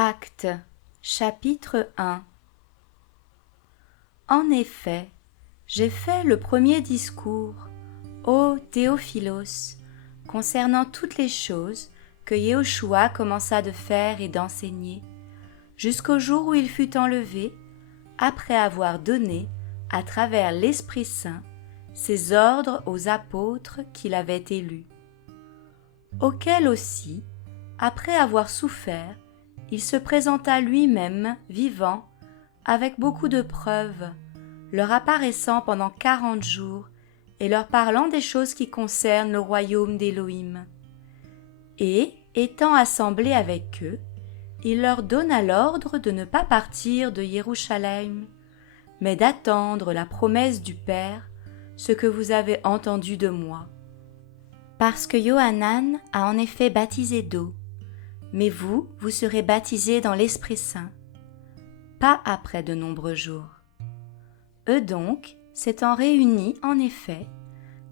Actes, chapitre 1. En effet, j'ai fait le premier discours, ô Théophilos, concernant toutes les choses que Yéhoshua commença de faire et d'enseigner, jusqu'au jour où il fut enlevé, après avoir donné, à travers l'Esprit Saint, ses ordres aux apôtres qu'il avait élus. Auxquels aussi, après avoir souffert, il se présenta lui-même vivant, avec beaucoup de preuves, leur apparaissant pendant 40 jours et leur parlant des choses qui concernent le royaume d'Élohim. Et, étant assemblé avec eux, il leur donna l'ordre de ne pas partir de Jérusalem, mais d'attendre la promesse du Père, ce que vous avez entendu de moi. Parce que Johanan a en effet baptisé d'eau, mais vous, vous serez baptisés dans l'Esprit Saint, pas après de nombreux jours. Eux donc, s'étant réunis en effet,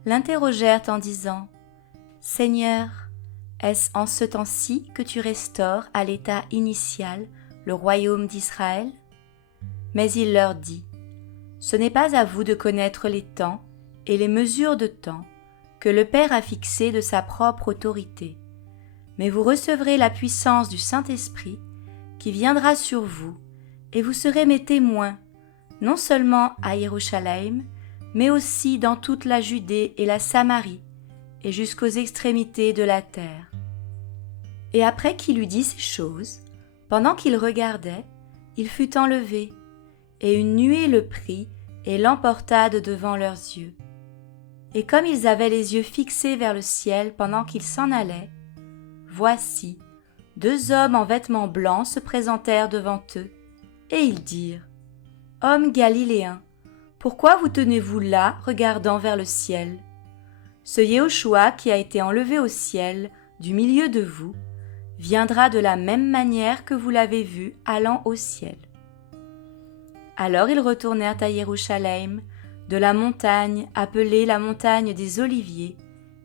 l'interrogèrent en disant « Seigneur, est-ce en ce temps-ci que tu restaures à l'état initial le royaume d'Israël ?» Mais il leur dit « Ce n'est pas à vous de connaître les temps et les mesures de temps que le Père a fixées de sa propre autorité. Mais vous recevrez la puissance du Saint-Esprit qui viendra sur vous, et vous serez mes témoins, non seulement à Jérusalem, mais aussi dans toute la Judée et la Samarie, et jusqu'aux extrémités de la terre. » Et après qu'il eut dit ces choses, pendant qu'il regardait, il fut enlevé, et une nuée le prit et l'emporta de devant leurs yeux. Et comme ils avaient les yeux fixés vers le ciel pendant qu'ils s'en allaient, voici, 2 hommes en vêtements blancs se présentèrent devant eux, et ils dirent « Hommes galiléens, pourquoi vous tenez-vous là, regardant vers le ciel? Ce Yéhoshua qui a été enlevé au ciel, du milieu de vous, viendra de la même manière que vous l'avez vu allant au ciel. » Alors ils retournèrent à Jérusalem, de la montagne appelée la montagne des Oliviers,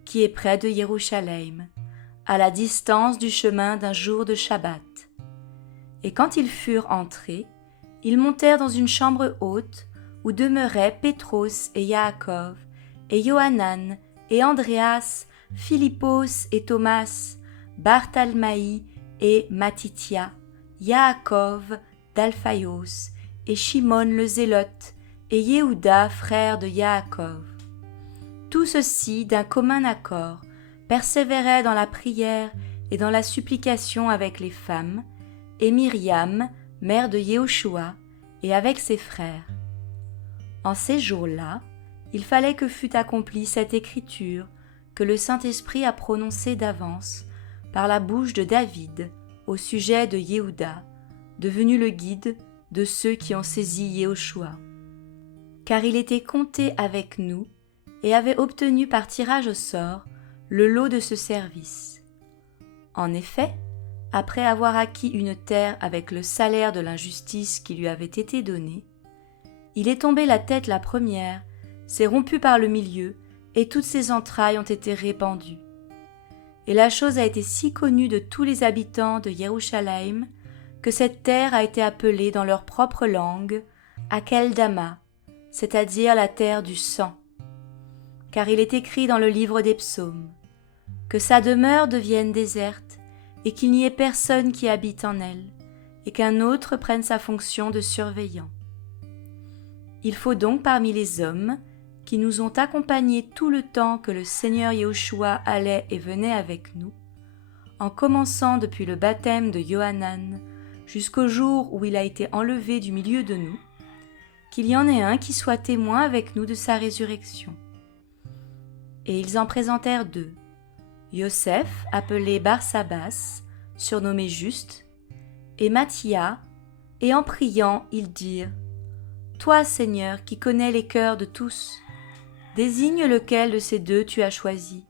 qui est près de Jérusalem, à la distance du chemin d'un jour de Shabbat. Et quand ils furent entrés, ils montèrent dans une chambre haute où demeuraient Pétros et Yaakov, et Johanan, et Andréas, Philippos et Thomas, Barthélemaï et Mattithia, Yaakov d'Alphaïos, et Shimon le Zélote, et Yehuda, frère de Yaakov. Tout ceci d'un commun accord, persévérait dans la prière et dans la supplication avec les femmes, et Myriam, mère de Yéhoshua, et avec ses frères. En ces jours-là, il fallait que fût accomplie cette écriture que le Saint-Esprit a prononcée d'avance par la bouche de David au sujet de Yehuda, devenu le guide de ceux qui ont saisi Yéhoshua. Car il était compté avec nous et avait obtenu par tirage au sort le lot de ce service. En effet, après avoir acquis une terre avec le salaire de l'injustice qui lui avait été donnée, il est tombé la tête la première, s'est rompu par le milieu, et toutes ses entrailles ont été répandues. Et la chose a été si connue de tous les habitants de Jérusalem que cette terre a été appelée dans leur propre langue Akeldama, c'est-à-dire la terre du sang. Car il est écrit dans le livre des psaumes que sa demeure devienne déserte et qu'il n'y ait personne qui habite en elle, et qu'un autre prenne sa fonction de surveillant. Il faut donc parmi les hommes qui nous ont accompagnés tout le temps que le Seigneur Yéhoshua allait et venait avec nous, en commençant depuis le baptême de Johanan jusqu'au jour où il a été enlevé du milieu de nous, qu'il y en ait un qui soit témoin avec nous de sa résurrection. Et ils en présentèrent 2, Yoseph, appelé Barsabas, surnommé Juste, et Matthias, et en priant, ils dirent « Toi, Seigneur, qui connais les cœurs de tous, désigne lequel de ces 2 tu as choisi,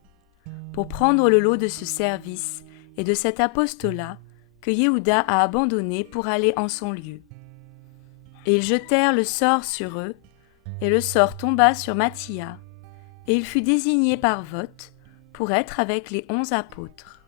pour prendre le lot de ce service et de cet apostolat que Yehuda a abandonné pour aller en son lieu. » Et ils jetèrent le sort sur eux, et le sort tomba sur Matthias, et il fut désigné par vote pour être avec les 11 apôtres.